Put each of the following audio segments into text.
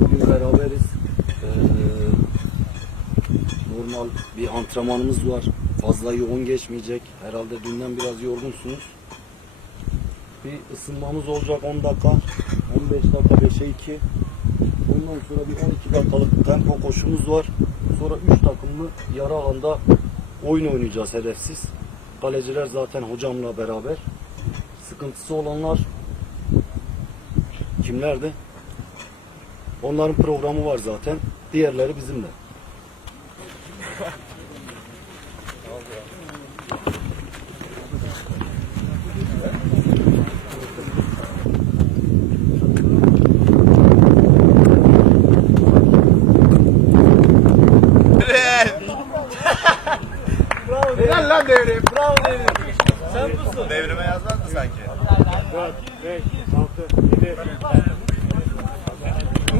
Bugün beraberiz. Ee, normal bir antrenmanımız var. Fazla yoğun geçmeyecek. Herhalde dünden biraz yorgunsunuz. Bir ısınmamız olacak 10 dakika. 15 dakika 5'e 2. Ondan sonra bir 12 dakikalık tempo koşumuz var. Sonra 3 takımlı yarı alanda oyun oynayacağız hedefsiz. Kaleciler zaten hocamla beraber. Sıkıntısı olanlar kimlerdi? Onların programı var zaten. Diğerleri bizimle. Helal lan devrim. Bravo devrim. Sen busun. Devrime yazmaz mı sanki? 4, 5, 6, 7,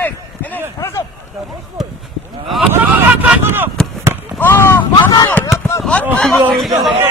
Enes, Enes, Kasım. Atla bunu, atla bunu. Aa, atla. Atla. Atla.